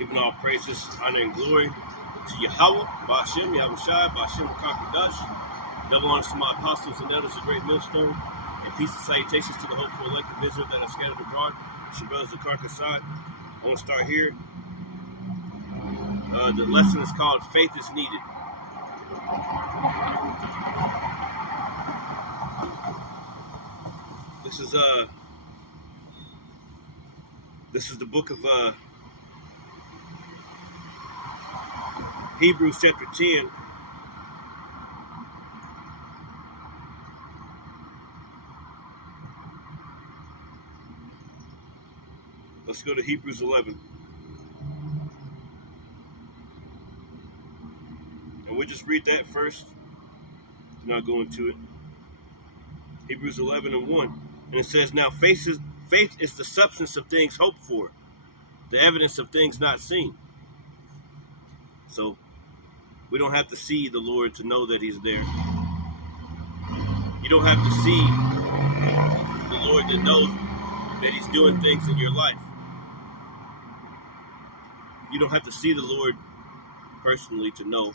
Giving all praises, honor, and glory to Yahweh, Ba'ashem, Yahweh Shai, Ba'ashem, Kakadash. Double honors to my apostles and elders of Great Millstone, and peace and salutations to the hopeful elect of Israel that are scattered abroad. It's your brothers, the Karkasai. I want to start here. The lesson is called Faith is Needed. This is the book of Hebrews chapter 10. Let's go to Hebrews 11. And we'll just read that first. Do not go into it. Hebrews 11 and 1. And it says, now faith is the substance of things hoped for, the evidence of things not seen. So we don't have to see the Lord to know that he's there. You don't have to see the Lord that knows that he's doing things in your life. You don't have to see the Lord personally to know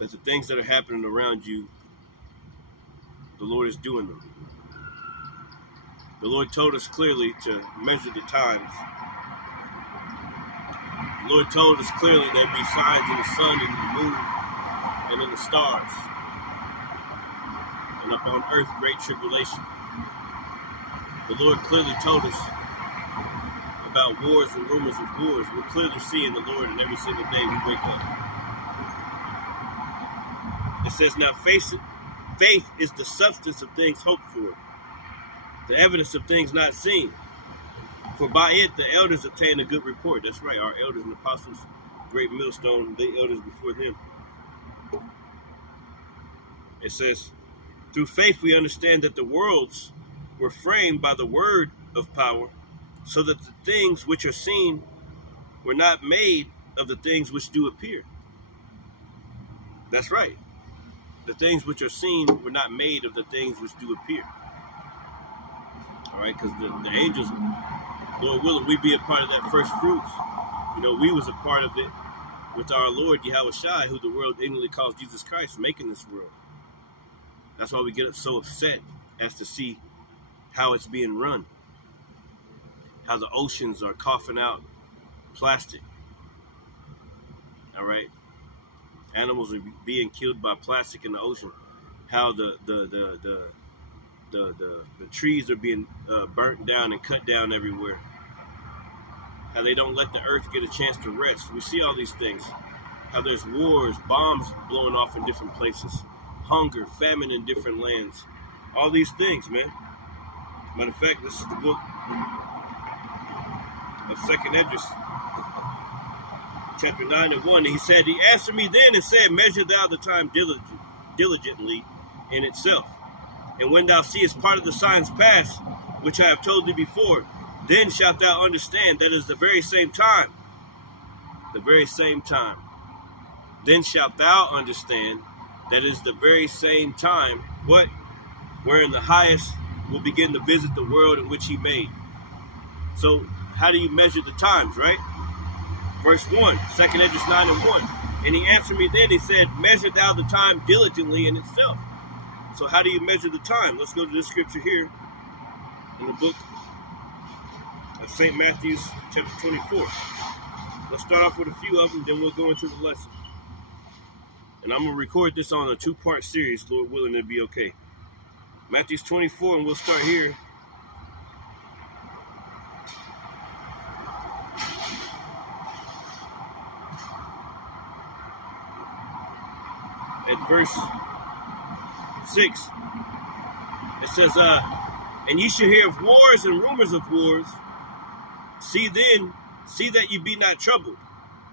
that the things that are happening around you, the Lord is doing them. The Lord told us clearly to measure the times. The Lord told us clearly there'd be signs in the sun and the moon and in the stars. And up on earth, great tribulation. The Lord clearly told us about wars and rumors of wars. We're clearly seeing the Lord in every single day we wake up. It says, now faith is the substance of things hoped for, the evidence of things not seen. For by it the elders obtained a good report. That's right, our elders and apostles, Great Millstone, the elders before them. It says, through faith we understand that the worlds were framed by the word of power, so that the things which are seen were not made of the things which do appear. That's right. The things which are seen were not made of the things which do appear. All right, because the angels, Lord willing, we be a part of that first fruits. You know, we was a part of it with our Lord, Yahweh Shai, who the world ignorantly calls Jesus Christ, making this world. That's why we get so upset as to see how it's being run. How the oceans are coughing out plastic. All right. Animals are being killed by plastic in the ocean. How the trees are being burnt down and cut down everywhere. How they don't let the earth get a chance to rest. We see all these things. How there's wars, bombs blowing off in different places. Hunger, famine in different lands. All these things, man. Matter of fact, this is the book of 2nd Esdras, chapter 9 and 1. He said, he answered me then and said, measure thou the time diligently in itself. And when thou seest part of the signs pass, which I have told thee before, then shalt thou understand that is the very same time. The very same time. Then shalt thou understand that is the very same time, what? Wherein the highest will begin to visit the world in which he made. So, how do you measure the times, right? Verse 1, 2nd Esdras 9 and 1. And he answered me then, he said, measure thou the time diligently in itself. So how do you measure the time? Let's go to this scripture here in the book of St. Matthew's chapter 24. Let's start off with a few of them, then we'll go into the lesson. And I'm going to record this on a 2-part series, Lord willing, it'll be okay. Matthew's 24, and we'll start here. At verse 6, it says, and ye shall hear of wars and rumors of wars. See that ye be not troubled,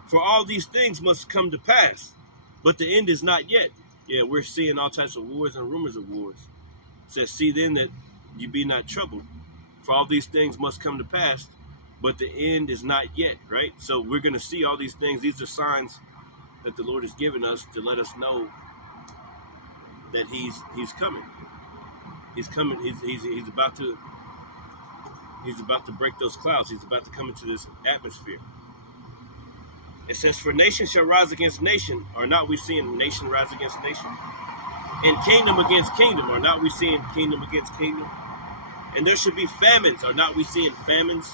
for all these things must come to pass, but the end is not yet. Yeah, we're seeing all types of wars and rumors of wars. It says, see then that ye be not troubled, for all these things must come to pass, but the end is not yet, right? So we're going to see all these things. These are signs that the Lord has given us to let us know that he's coming. He's coming. He's about to He's about to break those clouds. He's about to come into this atmosphere. It says, for nation shall rise against nation. Are not we seeing nation rise against nation? And kingdom against kingdom. Are not we seeing kingdom against kingdom? And there should be famines. Are not we seeing famines?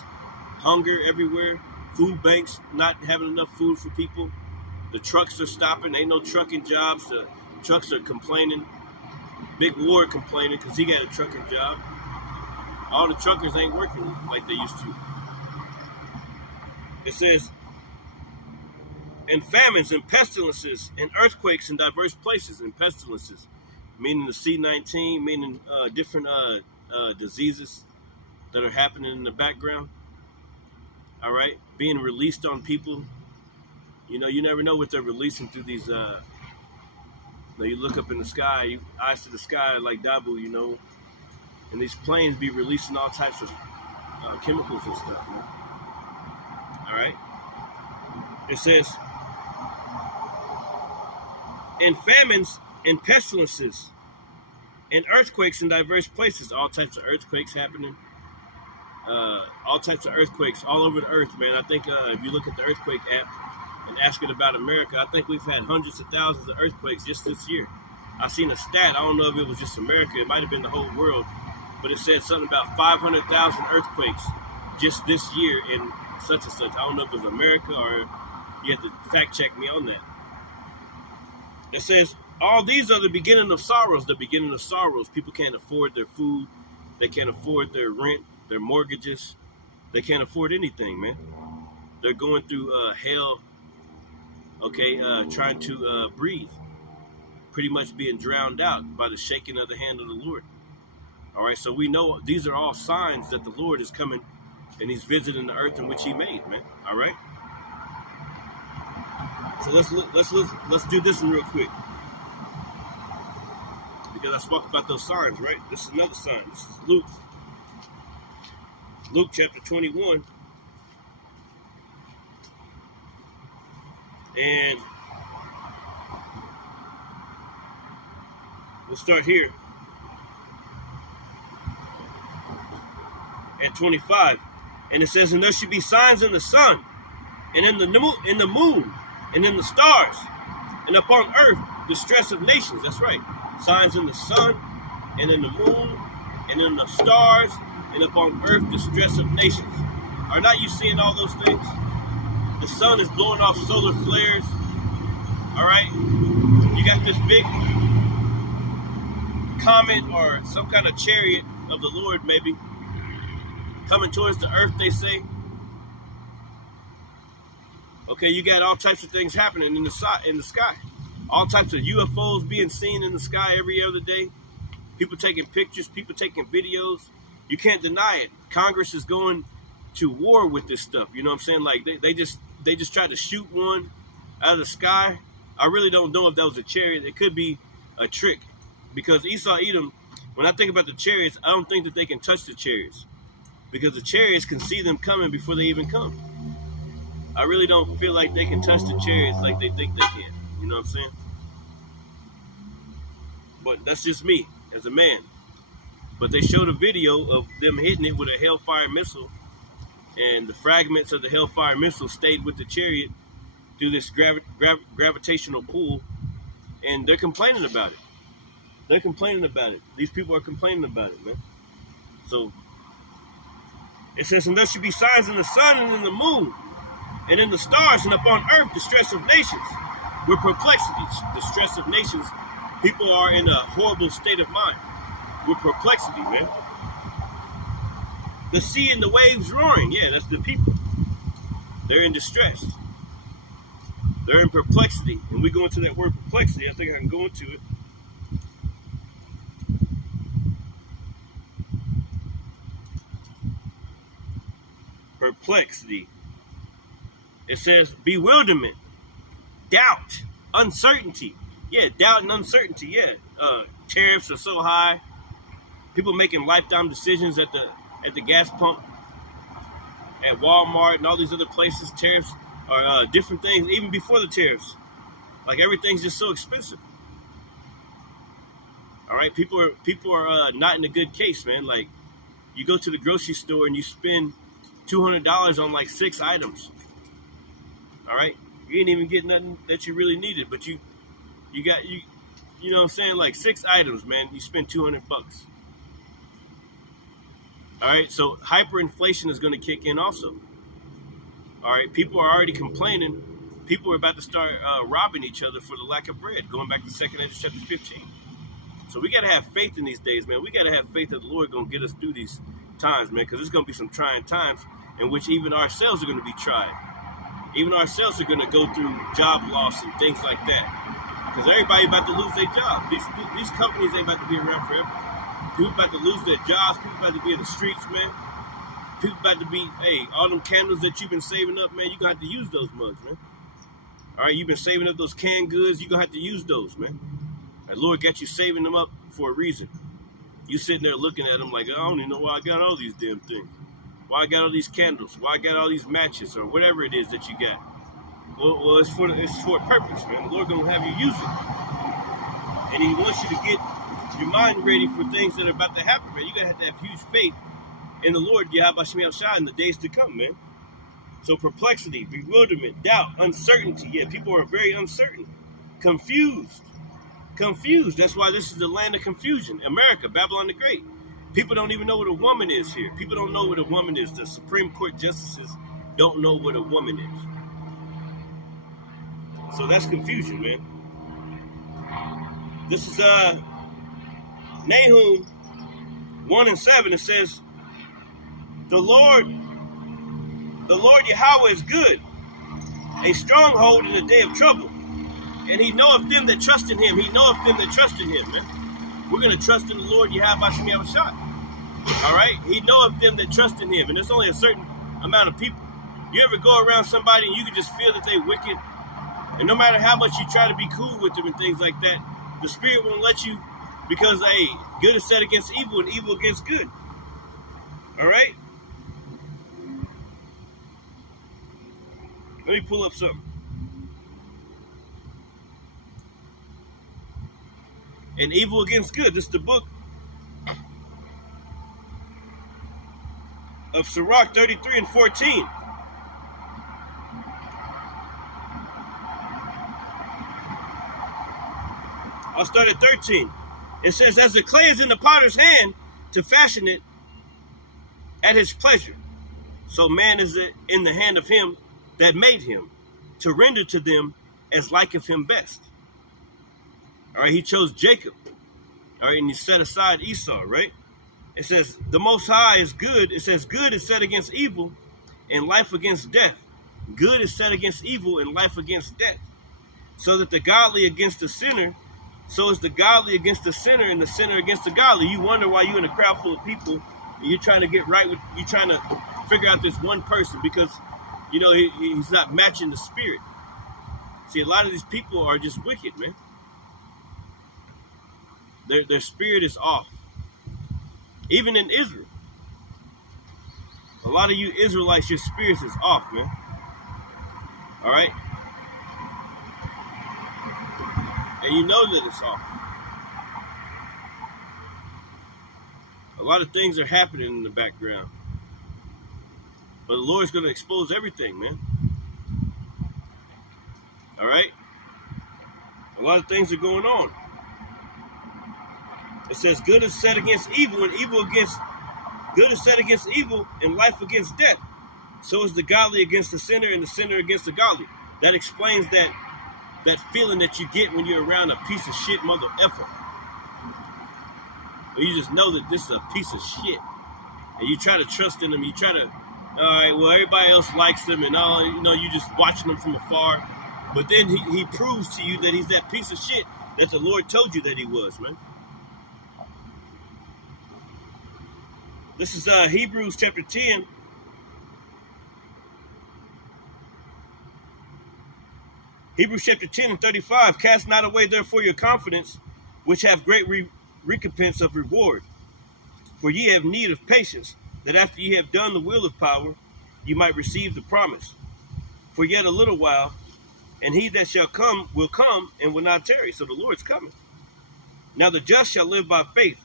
Hunger everywhere. Food banks not having enough food for people. The trucks are stopping. Ain't no trucking jobs. The trucks are complaining. Big Ward complaining because he got a trucking job. All the truckers ain't working like they used to. It says, and famines and pestilences and earthquakes in diverse places. And pestilences, meaning the C-19, meaning different diseases that are happening in the background. All right, being released on people. You know, you never know what they're releasing through these. You look up in the sky, eyes to the sky like Dabu, you know, and these planes be releasing all types of chemicals and stuff. Man. All right. It says, and famines and pestilences and earthquakes in diverse places. All types of earthquakes happening. All types of earthquakes all over the earth, man. I think if you look at the earthquake app and ask it about America, I think we've had hundreds of thousands of earthquakes just this year. I seen a stat. I don't know if it was just America. It might have been the whole world. But it said something about 500,000 earthquakes just this year in such and such. I don't know if it was America or you have to fact check me on that. It says, all these are the beginning of sorrows. The beginning of sorrows. People can't afford their food. They can't afford their rent, their mortgages. They can't afford anything, man. They're going through hell, okay, trying to breathe. Pretty much being drowned out by the shaking of the hand of the Lord. All right, so we know these are all signs that the Lord is coming and he's visiting the earth in which he made, man. All right. So let's do this one real quick. Because I spoke about those signs, right? This is another sign. This is Luke. Luke chapter 21. And we'll start here at 25. And it says, and there should be signs in the sun, and in the moon, and in the stars, and upon earth distress of nations. That's right. Signs in the sun, and in the moon, and in the stars, and upon earth distress of nations. Are not you seeing all those things? The sun is blowing off solar flares. All right. You got this big comet or some kind of chariot of the Lord, maybe, coming towards the earth, they say. Okay, you got all types of things happening in the sky. All types of UFOs being seen in the sky every other day. People taking pictures, people taking videos. You can't deny it. Congress is going to war with this stuff. You know what I'm saying? Like they just tried to shoot one out of the sky. I really don't know if that was a chariot. It could be a trick. Because Esau Edom, when I think about the chariots, I don't think that they can touch the chariots. Because the chariots can see them coming before they even come. I really don't feel like they can touch the chariots like they think they can. You know what I'm saying? But that's just me as a man. But they showed a video of them hitting it with a Hellfire missile. And the fragments of the Hellfire missile stayed with the chariot through this gravitational pull. And they're complaining about it. They're complaining about it. These people are complaining about it, man. So it says, and there should be signs in the sun and in the moon, and in the stars, and upon earth distress of nations. With perplexity, distress of nations. People are in a horrible state of mind. With perplexity, man. The sea and the waves roaring. Yeah, that's the people. They're in distress. They're in perplexity. And we go into that word perplexity. I think I can go into it. Perplexity. It says bewilderment, doubt, uncertainty. Yeah, doubt and uncertainty. Yeah, tariffs are so high. People making lifetime decisions at the gas pump, at Walmart, and all these other places. Tariffs are different things. Even before the tariffs, like everything's just so expensive. All right, people are not in a good case, man. Like You go to the grocery store and you spend $200 on like 6 items. All right, you ain't even get nothing that you really needed, but you know what I'm saying, like 6 items, man. You spend $200. All right, so hyperinflation is going to kick in also. All right, people are already complaining. People are about to start robbing each other for the lack of bread. Going back to 2 Ezra chapter 15. So we got to have faith in these days, man. We got to have faith that the Lord going to get us through these times, man, because there's going to be some trying times in which even ourselves are going to be tried. Even ourselves are going to go through job loss and things like that. Because everybody about to lose their job. These companies ain't about to be around forever. People about to lose their jobs. People about to be in the streets, man. People about to be, hey, all them candles that you've been saving up, man, you're going to have to use those mugs, man. All right, you've been saving up those canned goods. You're going to have to use those, man. The Lord got you saving them up for a reason. You sitting there looking at them like, I don't even know why I got all these damn things. Why I got all these candles? Why I got all these matches or whatever it is that you got? Well, it's for a purpose, man. The Lord going to have you use it. And he wants you to get your mind ready for things that are about to happen, man. You're going to have huge faith in the Lord, Yahweh Shem Yahshua, in the days to come, man. So perplexity, bewilderment, doubt, uncertainty. Yeah, people are very uncertain, confused. That's why this is the land of confusion. America, Babylon the Great. People don't even know what a woman is here. People don't know what a woman is. The Supreme Court justices don't know what a woman is. So that's confusion, man. This is Nahum 1:7. It says, The Lord Yahweh is good, a stronghold in the day of trouble. And he knoweth them that trust in him. He knoweth them that trust in him, man. We're going to trust in the Lord Yahweh Shem Yahshua. All right? He knoweth them that trust in him. And there's only a certain amount of people. You ever go around somebody and you can just feel that they wicked? And no matter how much you try to be cool with them and things like that, the Spirit won't let you, because, hey, good is set against evil and evil against good. All right? Let me pull up something. And evil against good. This is the book of Sirach 33:14. I'll start at 13. It says, as the clay is in the potter's hand to fashion it at his pleasure, so man is in the hand of him that made him, to render to them as liketh him best. All right, he chose Jacob. All right, and he set aside Esau, right? It says, the Most High is good. It says, good is set against evil and life against death. Good is set against evil and life against death. So that the godly against the sinner, so is the godly against the sinner and the sinner against the godly. You wonder why you're in a crowd full of people and you're trying to get right with, you're trying to figure out this one person because, you know, he's not matching the spirit. See, a lot of these people are just wicked, man. Their spirit is off. Even in Israel. A lot of you Israelites, your spirits is off, man. All right? And you know that it's off. A lot of things are happening in the background. But the Lord's going to expose everything, man. All right? A lot of things are going on. It says, good is set against evil, and good is set against evil, and life against death. So is the godly against the sinner, and the sinner against the godly. That explains that feeling that you get when you're around a piece of shit mother effer. You just know that this is a piece of shit. And you try to trust in them. You try to, all right, well, everybody else likes them, and all, you know, you just watching them from afar. But then he proves to you that he's that piece of shit that the Lord told you that he was, man. This is Hebrews chapter 10. Hebrews chapter 10 and 35. Cast not away therefore your confidence, which have great recompense of reward. For ye have need of patience, that after ye have done the will of power, ye might receive the promise. For yet a little while, and he that shall come will come and will not tarry. So the Lord's coming. Now the just shall live by faith.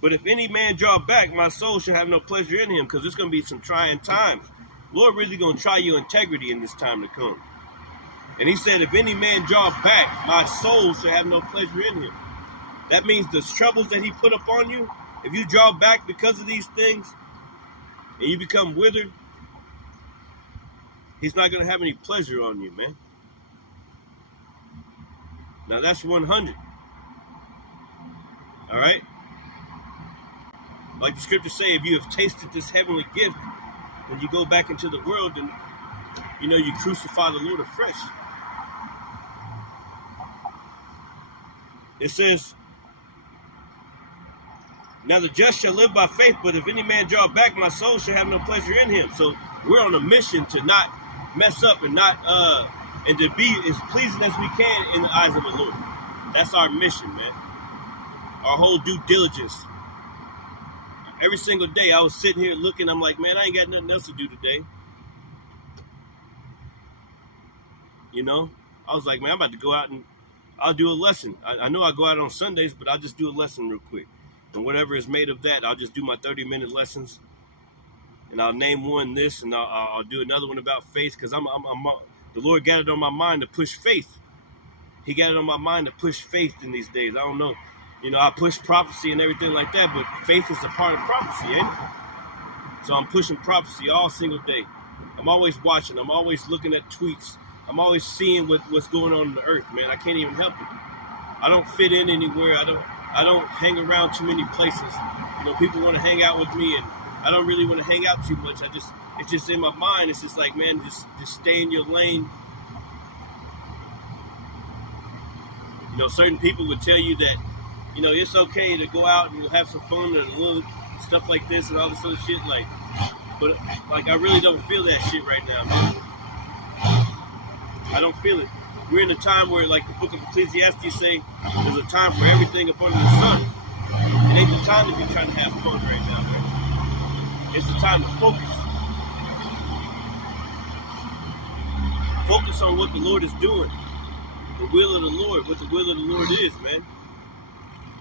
But if any man draw back, my soul shall have no pleasure in him, because it's going to be some trying times. Lord really going to try your integrity in this time to come. And he said, if any man draw back, my soul shall have no pleasure in him. That means the troubles that he put upon you, if you draw back because of these things and you become withered, he's not going to have any pleasure on you, man. Now that's 100. All right? Like the scriptures say, if you have tasted this heavenly gift, when you go back into the world, then you crucify the Lord afresh. It says, now the just shall live by faith, but if any man draw back, my soul shall have no pleasure in him. So we're on a mission to not mess up and not and to be as pleasing as we can in the eyes of the Lord. That's our mission, man. Our whole due diligence. Every single day I was sitting here looking, I'm like, man, I ain't got nothing else to do today. I was like, man, I'm about to go out and I'll do a lesson. I know I go out on Sundays, but I'll just do a lesson real quick. And whatever is made of that, I'll just do my 30-minute lessons. And I'll name one this, and I'll do another one about faith, because the Lord got it on my mind to push faith. He got it on my mind to push faith in these days. I don't know. I push prophecy and everything like that, but faith is a part of prophecy, ain't it? So I'm pushing prophecy all single day. I'm always watching. I'm always looking at tweets. I'm always seeing what's going on in the earth, man. I can't even help it. I don't fit in anywhere. I don't hang around too many places. People want to hang out with me, and I don't really want to hang out too much. It's just in my mind. It's just like, man, just stay in your lane. Certain people would tell you that, it's okay to go out and have some fun and a little stuff like this and all this other shit. But I really don't feel that shit right now, man. I don't feel it. We're in a time where, like the book of Ecclesiastes say, there's a time for everything up under the sun. It ain't the time to be trying to have fun right now, man. It's the time to focus. Focus on what the Lord is doing. The will of the Lord, what the will of the Lord is, man.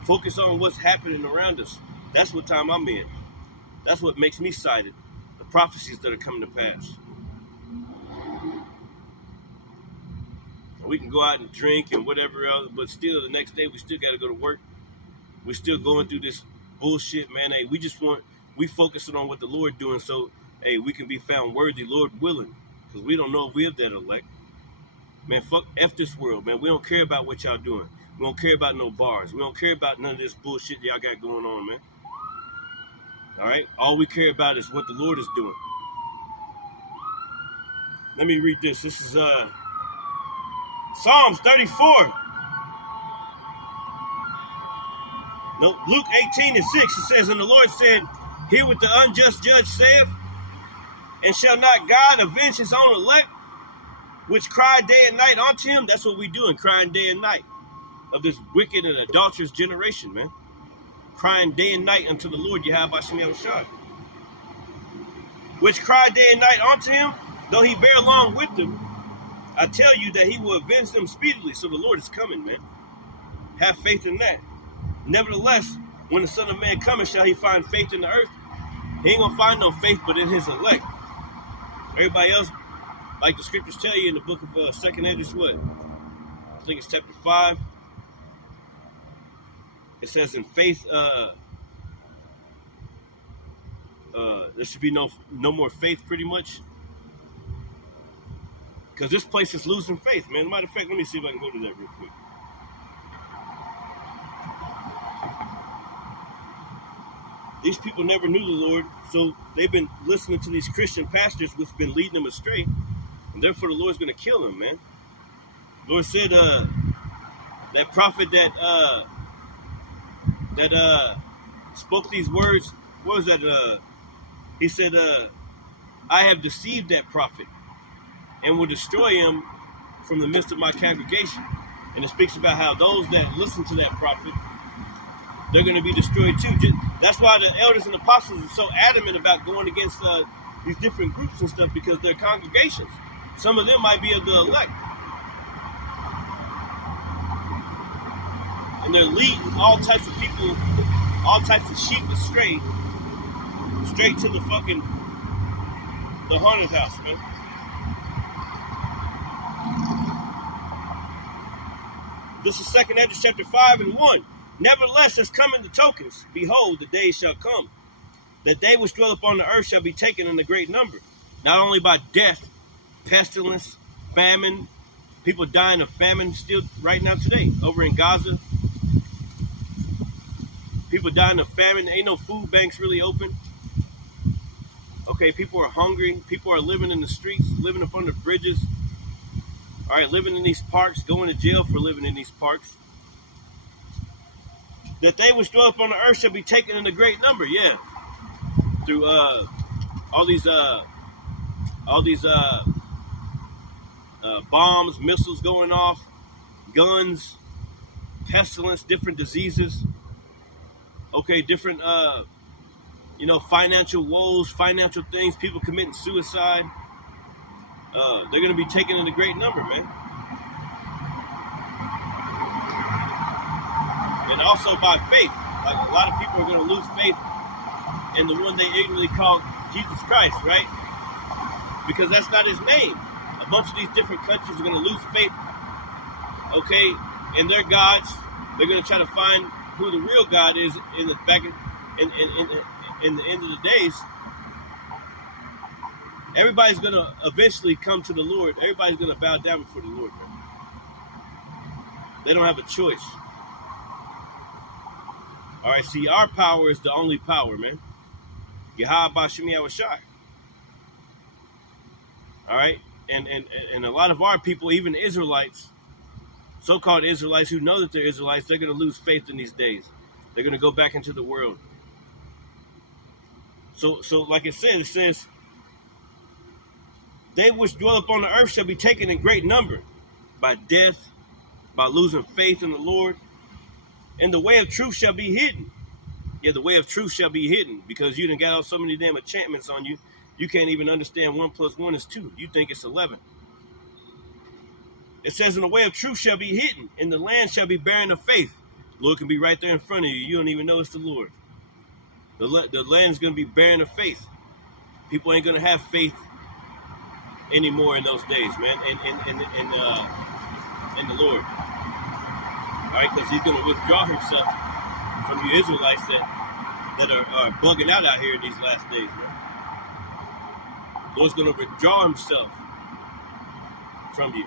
Focus on what's happening around us. That's what time I'm in. That's what makes me excited. The prophecies that are coming to pass. We can go out and drink and whatever else, but still the next day we still got to go to work. We're still going through this bullshit, man. Hey, we focusing on what the Lord doing, so hey, we can be found worthy, Lord willing, because we don't know if we're that elect. Man, fuck F this world, man. We don't care about what y'all doing. We don't care about no bars. We don't care about none of this bullshit y'all got going on, man. All right? All we care about is what the Lord is doing. Let me read this. This is Psalms 34. No, Luke 18:6. It says, and the Lord said, hear what the unjust judge saith, and shall not God avenge his own elect, which cry day and night unto him? That's what we doing, crying day and night of this wicked and adulterous generation, man. Crying day and night unto the Lord, Yahweh Shem Yahushua. Which cry day and night unto him, though he bear along with them, I tell you that he will avenge them speedily. So the Lord is coming, man. Have faith in that. Nevertheless, when the Son of Man cometh, shall he find faith in the earth? He ain't gonna find no faith but in his elect. Everybody else, like the scriptures tell you in the book of 2nd Esdras, what? I think it's chapter 5. It says in faith, there should be no more faith, pretty much. Because this place is losing faith, man. Matter of fact, let me see if I can go to that real quick. These people never knew the Lord, so they've been listening to these Christian pastors, which have been leading them astray, and therefore the Lord's going to kill them, man. The Lord said that prophet that spoke these words, what was that? He said, I have deceived that prophet and will destroy him from the midst of my congregation. And it speaks about how those that listen to that prophet, they're going to be destroyed too. That's why the elders and apostles are so adamant about going against these different groups and stuff, because they're congregations. Some of them might be of the elect. And they're leading all types of people all types of sheep would stray straight to the haunted house, man. This is 2nd Esdras chapter 5 and 1. Nevertheless, as coming the tokens, behold, the days shall come, that they which dwell upon the earth shall be taken in a great number, not only by death, pestilence, famine. People dying of famine still right now today over in Gaza. People dying of famine. Ain't no food banks really open. Okay, people are hungry. People are living in the streets, living up on the bridges. All right, living in these parks, going to jail for living in these parks. That they which dwell upon the earth shall be taken in a great number. Yeah, through all these bombs, missiles going off, guns, pestilence, different diseases. Okay, different financial woes, financial things, people committing suicide. They're going to be taken in a great number, man. And also by faith. Like a lot of people are going to lose faith in the one they ignorantly call Jesus Christ, right? Because that's not his name. A bunch of these different countries are going to lose faith, okay, in their gods. They're going to try to find who the real God is in the end of the days. Everybody's going to eventually come to the Lord. Everybody's going to bow down before the Lord, man. They don't have a choice. All right, see, our power is the only power, man. Yahweh B'Shem Yahushai. All right, and a lot of our people, even Israelites, so-called Israelites who know that they're Israelites, they're going to lose faith in these days. They're going to go back into the world. So like it says, they which dwell upon the earth shall be taken in great number by death, by losing faith in the Lord. And the way of truth shall be hidden. Yeah, the way of truth shall be hidden because you done got out so many damn enchantments on you. You can't even understand 1 + 1 is 2. You think it's 11. It says, and the way of truth shall be hidden, and the land shall be barren of faith. The Lord can be right there in front of you. You don't even know it's the Lord. The land's going to be barren of faith. People ain't going to have faith anymore in those days, man, in the Lord. All right, because he's going to withdraw himself from you Israelites that are bugging out here in these last days, man. The Lord's going to withdraw himself from you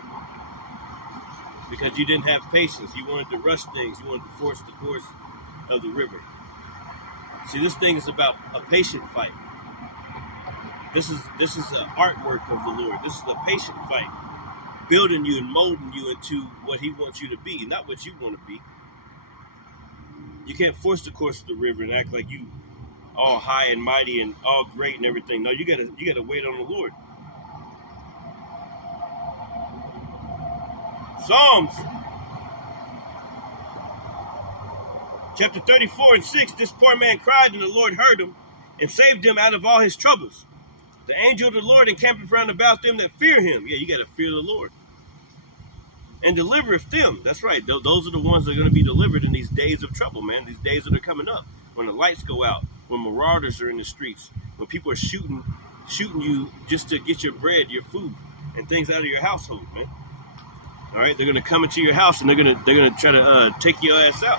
because you didn't have patience. You wanted to rush things. You wanted to force the course of the river. See, this thing is about a patient fight. This is an artwork of the Lord. This is a patient fight, building you and molding you into what he wants you to be, not what you want to be. You can't force the course of the river and act like you all high and mighty and all great and everything. No, you gotta wait on the Lord. Psalms chapter 34 and 6. This poor man cried, and the Lord heard him and saved him out of all his troubles. The angel of the Lord encampeth round about them that fear him. Yeah, you got to fear the Lord. And delivereth them. That's right. Those are the ones that are going to be delivered in these days of trouble, man. These days that are coming up. When the lights go out. When marauders are in the streets. When people are shooting you just to get your bread, your food, and things out of your household, man. All right? They're going to come into your house and they're going to try to take your ass out.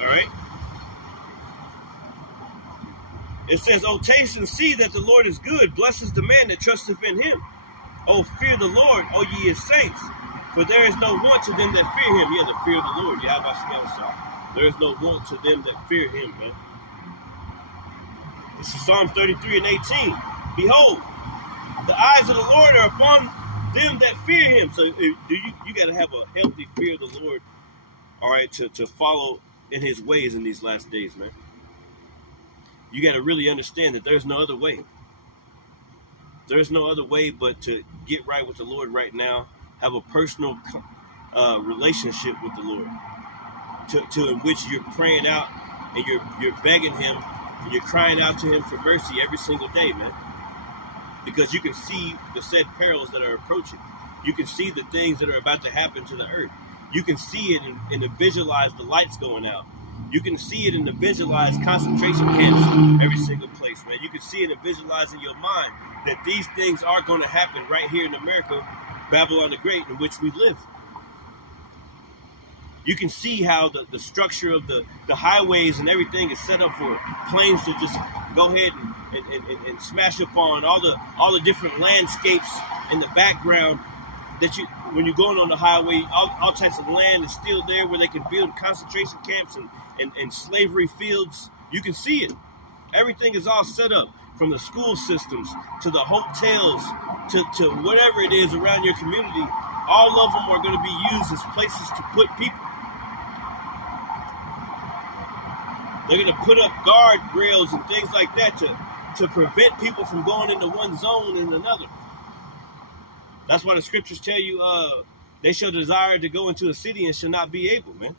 All right? It says, "O taste and see that the Lord is good. Blessed is the man that trusteth in him. O fear the Lord, O ye his saints. For there is no want to them that fear him." Yeah, the fear of the Lord. There is no want to them that fear him, man. This is Psalms 33 and 18. "Behold, the eyes of the Lord are upon them that fear him." So you got to have a healthy fear of the Lord, all right, to follow in his ways in these last days, man. You got to really understand that there's no other way. There's no other way but to get right with the Lord right now. Have a personal relationship with the Lord, to in which you're praying out and you're begging him and you're crying out to him for mercy every single day, man. Because you can see the said perils that are approaching. You can see the things that are about to happen to the earth. You can see it and visualize the lights going out. You can see it in the visualized concentration camps every single place, man. You can see it and visualize in your mind that these things are going to happen right here in America, Babylon the Great, in which we live. You can see how the structure of the highways and everything is set up for planes to just go ahead and smash upon all the different landscapes in the background that when you're going on the highway, all types of land is still there where they can build concentration camps and slavery fields. You can see it. Everything is all set up, from the school systems to the hotels to whatever it is around your community. All of them are going to be used as places to put people. They're going to put up guard rails and things like that to prevent people from going into one zone and another. That's why the scriptures tell you they shall desire to go into a city and shall not be able, man.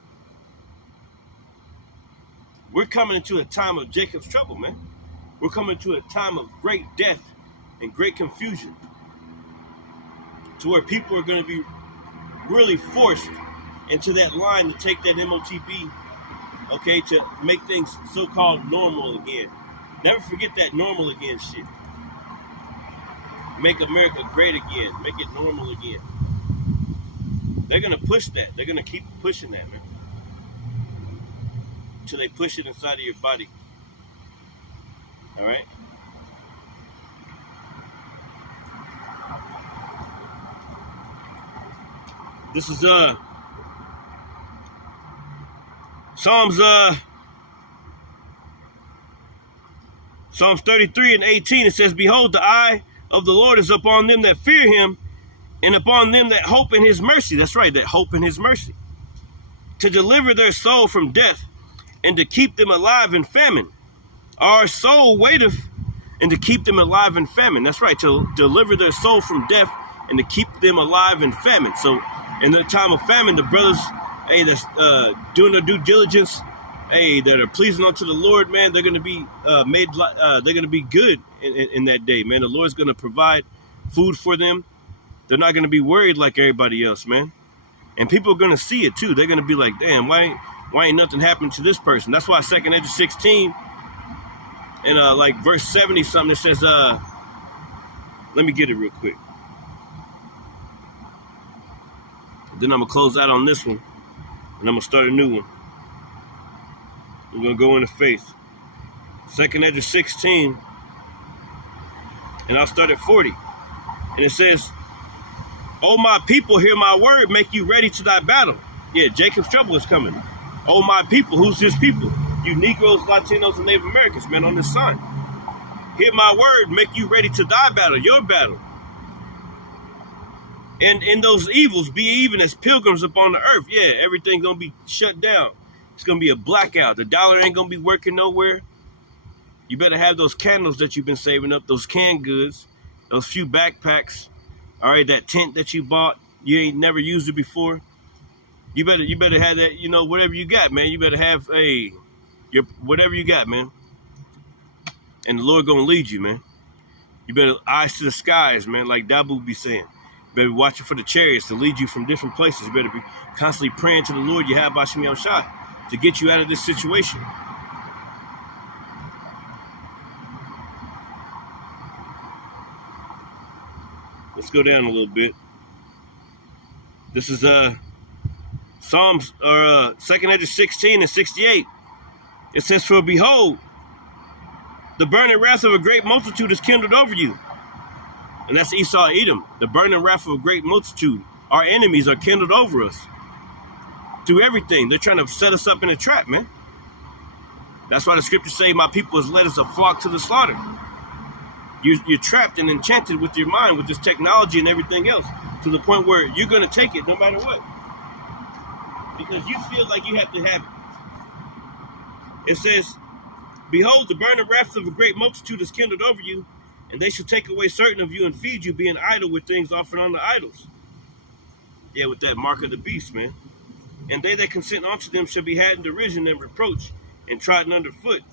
We're coming into a time of Jacob's trouble, man. We're coming to a time of great death and great confusion, to where people are going to be really forced into that line to take that MOTB, okay, to make things so-called normal again. Never forget that normal again shit. Make America great again. Make it normal again. They're going to push that. They're going to keep pushing that, man, until they push it inside of your body. All right? This is Psalms 33 and 18. It says, "Behold, the eye of the Lord is upon them that fear him, and upon them that hope in his mercy." That's right, that hope in his mercy. "To deliver their soul from death, and to keep them alive in famine." Our soul waiteth, and to keep them alive in famine. That's right, to deliver their soul from death and to keep them alive in famine. So in the time of famine, the brothers, hey, that's doing their due diligence, hey, that are pleasing unto the Lord, man, they're going to be they're going to be good in that day, man. The Lord's going to provide food for them. They're not going to be worried like everybody else, man. And people are going to see it too. They're going to be like, damn, why ain't nothing happened to this person? That's why 2nd Ezra 16 and like verse 70 something, it says, let me get it real quick. Then I'm going to close out on this one, and I'm going to start a new one. We're going to go into faith. 2nd Ezra 16, and I'll start at 40. And it says, "O my people, hear my word, make you ready to thy battle." Yeah, Jacob's trouble is coming. "O my people," who's his people? You Negroes, Latinos, and Native Americans, man, on this sign. "Hear my word, make you ready to thy battle," your battle. "And in those evils, be even as pilgrims upon the earth." Yeah, everything's going to be shut down. It's going to be a blackout. The dollar ain't going to be working nowhere. You better have those candles that you've been saving up, those canned goods, those few backpacks. All right, that tent that you bought, you ain't never used it before. You better have that, whatever you got, man. You better have whatever you got, man. And the Lord gonna lead you, man. You better eyes to the skies, man, like Dabu be saying. You better be watching for the chariots to lead you from different places. You better be constantly praying to the Lord, Yahweh Shem Yahushua, to get you out of this situation. Let's go down a little bit. This is Psalms, or 2nd Ezra 16 and 68. It says, "For behold, the burning wrath of a great multitude is kindled over you." And that's Esau, Edom. The burning wrath of a great multitude. Our enemies are kindled over us. Through everything. They're trying to set us up in a trap, man. That's why the scriptures say, "My people is led as a flock to the slaughter." You're trapped and enchanted with your mind, with this technology and everything else, to the point where you're going to take it no matter what. Because you feel like you have to have it. It says, "Behold, the burning wrath of a great multitude is kindled over you, and they shall take away certain of you and feed you, being idle with things offered unto idols." Yeah, with that mark of the beast, man. "And they that consent unto them shall be had in derision and reproach, and trodden under foot.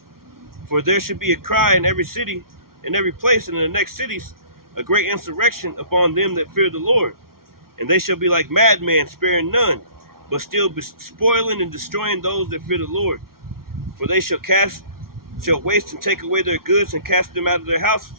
For there should be a cry in every city, in every place, and in the next cities, a great insurrection upon them that fear the Lord. And they shall be like madmen, sparing none, but still spoiling and destroying those that fear the Lord. For they shall waste and take away their goods and cast them out of their houses.